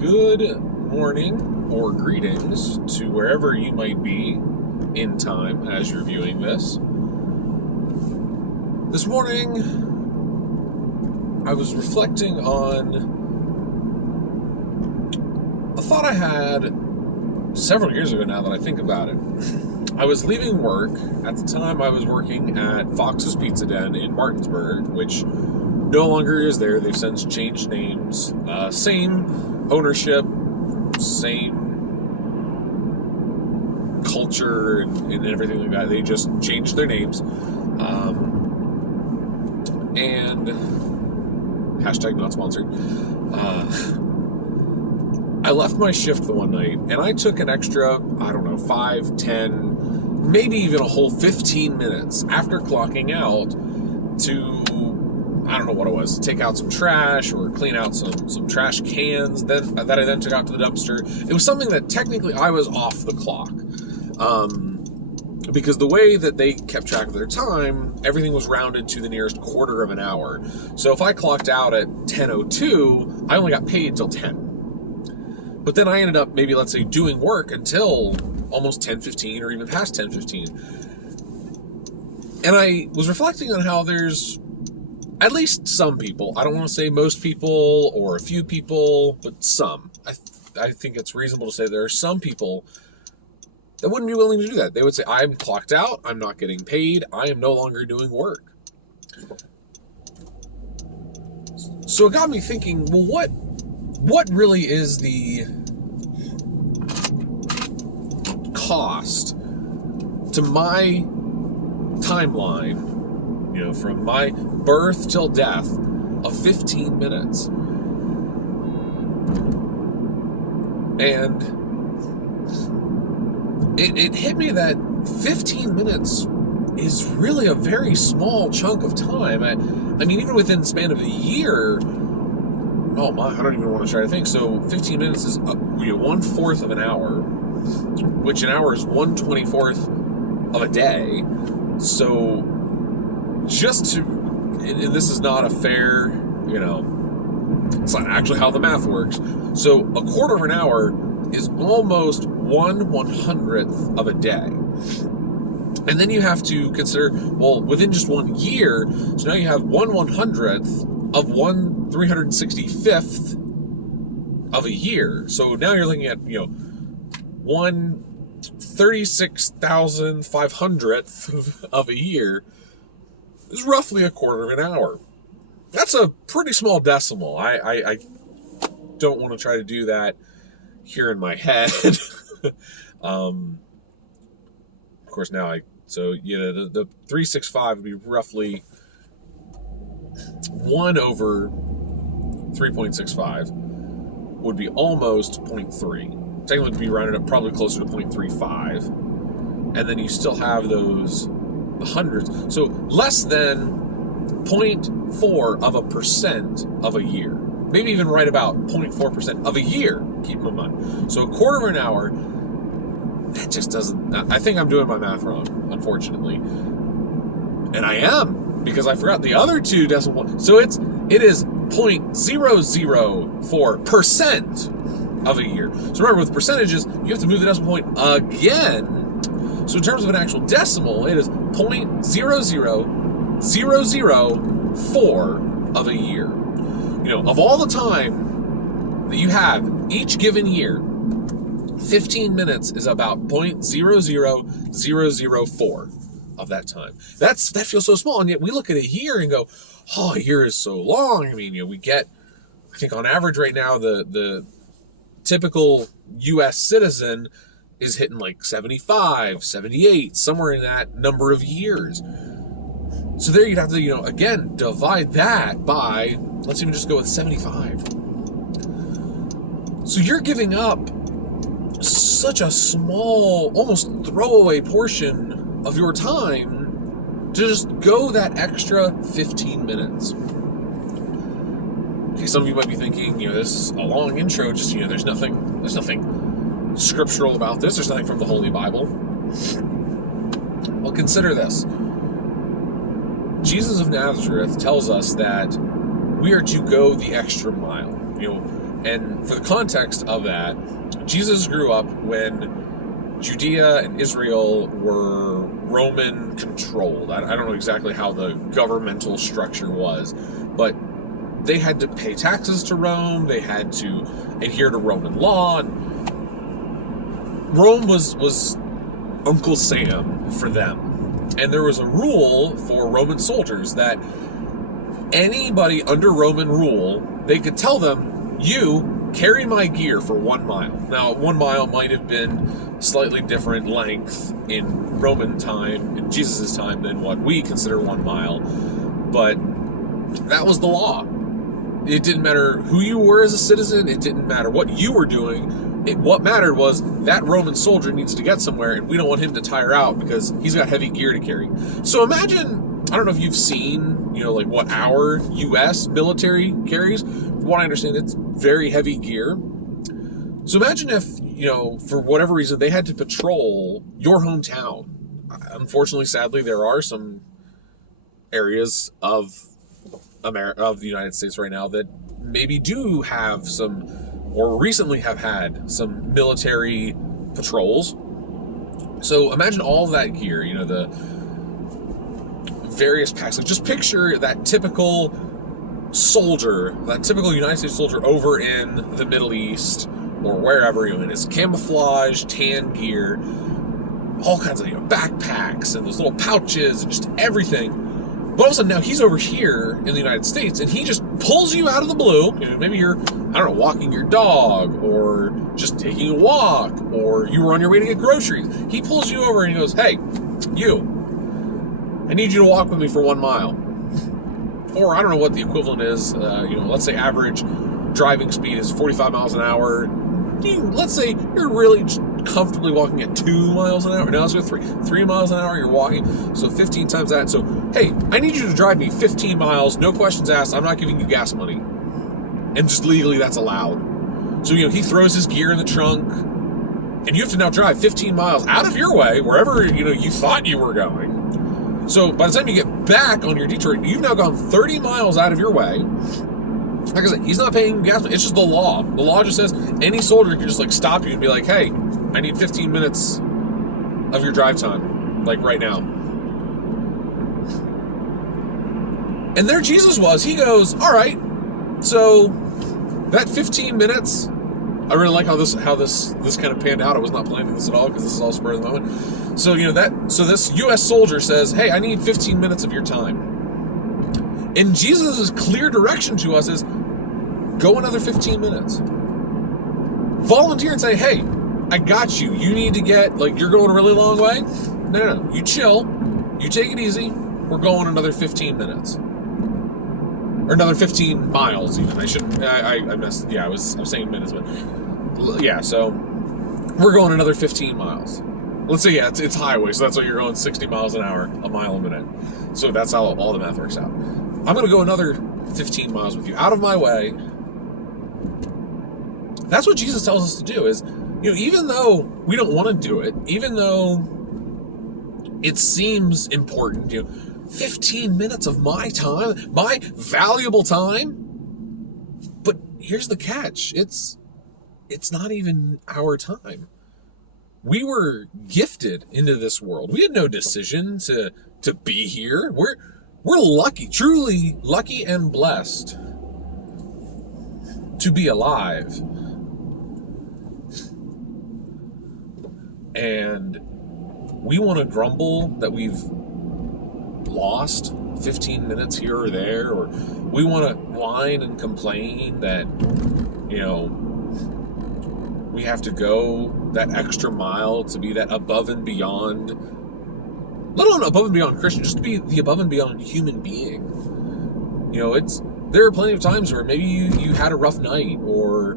Good morning or greetings to wherever you might be in time as you're viewing this. This morning, I was reflecting on a thought I had several years ago now that I think about it. I was leaving work. At the time, I was working at Fox's Pizza Den in Martinsburg, which no longer is there. They've since changed names. Same ownership, same culture and everything like that. They just changed their names. And hashtag not sponsored. I left my shift the one night and I took an extra, 5, 10, maybe even a whole 15 minutes after clocking out to, I don't know what it was, take out some trash or clean out some trash cans that I then took out to the dumpster. It was something that technically I was off the clock. Because the way that they kept track of their time, everything was rounded to the nearest quarter of an hour. So if I clocked out at 10:02, I only got paid till 10. But then I ended up maybe, let's say, doing work until almost 10:15 or even past 10:15. And I was reflecting on how there's at least some people, I don't want to say most people or a few people, but some. I think it's reasonable to say there are some people that wouldn't be willing to do that. They would say, I'm clocked out, I'm not getting paid, I am no longer doing work. So it got me thinking, well, what really is the cost to my timeline, from my birth till death, of 15 minutes? And it hit me that 15 minutes is really a very small chunk of time. I mean, even within the span of a year, oh my, I don't even want to try to think. So 15 minutes is 1/4 of an hour, which an hour is 1/24 of a day. So and this is not a fair, it's not actually how the math works. So a quarter of an hour is almost 1/100th of a day. And then you have to consider, well, within just 1 year, so now you have 1/100th of 1/365th of a year. So now you're looking at, 1/36,500th of a year is roughly a quarter of an hour. That's a pretty small decimal. I don't want to try to do that here in my head. Of course, now the 365 would be roughly 1/3.65 would be almost 0.3. Technically, to be rounded up probably closer to 0.35. And then you still have those hundreds. So less than 0.4% of a year. Maybe even right about 0.4% of a year, keep in mind. So a quarter of an hour, that just doesn't, I think I'm doing my math wrong, unfortunately. And I am, because I forgot the other two decimal points. So it is 0.004% of a year. So remember, with percentages, you have to move the decimal point again. So in terms of an actual decimal, it is 0.00004 of a year. Of all the time that you have each given year, 15 minutes is about 0.00004 of that time. That feels so small, and yet we look at a year and go, oh, a year is so long. I mean, we get, I think on average right now, the typical U.S. citizen is hitting like 75, 78, somewhere in that number of years. So there you'd have to, again, divide that by, let's even just go with 75. So you're giving up such a small, almost throwaway portion of your time to just go that extra 15 minutes. Okay, some of you might be thinking, this is a long intro, just, there's nothing scriptural about this. There's nothing from the Holy Bible. Well, consider this. Jesus of Nazareth tells us that we are to go the extra mile, And for the context of that, Jesus grew up when Judea and Israel were Roman controlled. I don't know exactly how the governmental structure was, but they had to pay taxes to Rome. They had to adhere to Roman law. And Rome was Uncle Sam for them. And there was a rule for Roman soldiers that anybody under Roman rule, they could tell them, you carry my gear for 1 mile. Now, 1 mile might have been slightly different length in Roman time, in Jesus' time, than what we consider 1 mile. But that was the law. It didn't matter who you were as a citizen. It didn't matter what you were doing. What mattered was that Roman soldier needs to get somewhere, and we don't want him to tire out because he's got heavy gear to carry. So imagine, I don't know if you've seen, like what our U.S. military carries. From what I understand, it's very heavy gear. So imagine if, for whatever reason, they had to patrol your hometown. Unfortunately, sadly, there are some areas of the United States right now that maybe do have some, or recently have had some military patrols. So imagine all of that gear, the various packs. Like, just picture that typical soldier, that typical United States soldier over in the Middle East or wherever, in his camouflage, tan gear, all kinds of backpacks and those little pouches and just everything. But all of a sudden now he's over here in the United States and he just pulls you out of the blue. Maybe you're, walking your dog or just taking a walk, or you were on your way to get groceries. He pulls you over and he goes, hey, you, I need you to walk with me for 1 mile. Or I don't know what the equivalent is. Let's say average driving speed is 45 miles an hour. Let's say you're really comfortably walking at 2 miles an hour. Now let's go 3 miles an hour. You're walking, so 15 times that. So hey, I need you to drive me 15 miles, no questions asked. I'm not giving you gas money, and just legally that's allowed. So he throws his gear in the trunk, and you have to now drive 15 miles out of your way, wherever you thought you were going. So by the time you get back on your detour, you've now gone 30 miles out of your way. Like I said, he's not paying gas money. It's just the law. The law just says any soldier can just stop you and be like, hey, I need 15 minutes of your drive time, like right now. And there Jesus was. He goes, all right, so that 15 minutes, I really like how this kind of panned out. I was not planning this at all because this is all spur of the moment. So this U.S. soldier says, hey, I need 15 minutes of your time. And Jesus' clear direction to us is, go another 15 minutes. Volunteer and say, hey, I got you. You need to get, you're going a really long way? No. You chill. You take it easy. We're going another 15 minutes. Or another 15 miles, even. I messed, I was saying minutes, but yeah, so we're going another 15 miles. Let's say, it's highway, so that's why you're going 60 miles an hour, a mile a minute. So that's how all the math works out. I'm going to go another 15 miles with you, out of my way. That's what Jesus tells us to do, is, even though we don't want to do it, even though it seems important, 15 minutes of my time, my valuable time. But here's the catch. It's not even our time. We were gifted into this world. We had no decision to be here. We're lucky, truly lucky and blessed to be alive. And we want to grumble that we've lost 15 minutes here or there, or we want to whine and complain that, we have to go that extra mile to be that above and beyond, let alone above and beyond Christian, just to be the above and beyond human being. There are plenty of times where maybe you had a rough night, or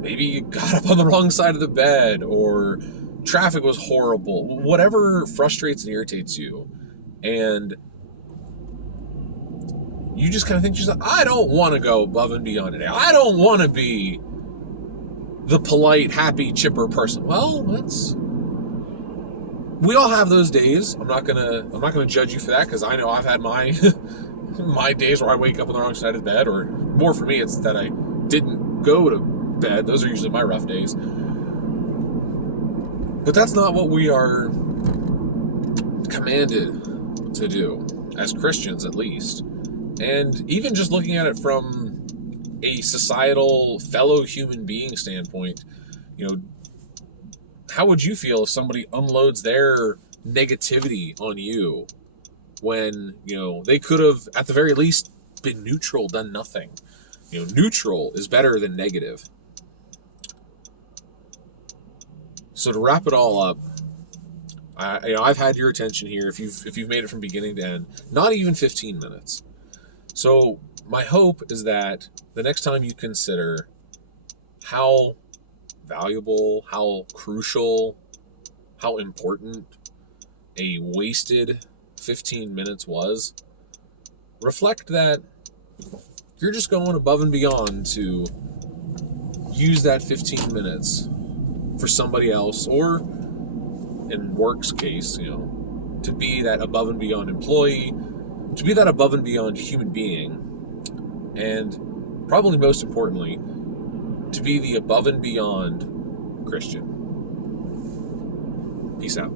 maybe you got up on the wrong side of the bed, or traffic was horrible, whatever frustrates and irritates you. And you just kind of think to yourself, I don't want to go above and beyond today. I don't want to be the polite, happy, chipper person. Well, we all have those days. I'm not gonna judge you for that, because I know I've had my my days where I wake up on the wrong side of the bed, or more for me, it's that I didn't go to bed. Those are usually my rough days. But that's not what we are commanded to do, as Christians at least. And even just looking at it from a societal fellow human being standpoint, how would you feel if somebody unloads their negativity on you when, they could have, at the very least, been neutral, done nothing? Neutral is better than negative. So to wrap it all up, I've had your attention here. If you've made it from beginning to end, not even 15 minutes. So my hope is that the next time you consider how valuable, how crucial, how important a wasted 15 minutes was, reflect that you're just going above and beyond to use that 15 minutes for somebody else, or in work's case, to be that above and beyond employee, to be that above and beyond human being, and probably most importantly, to be the above and beyond Christian. Peace out.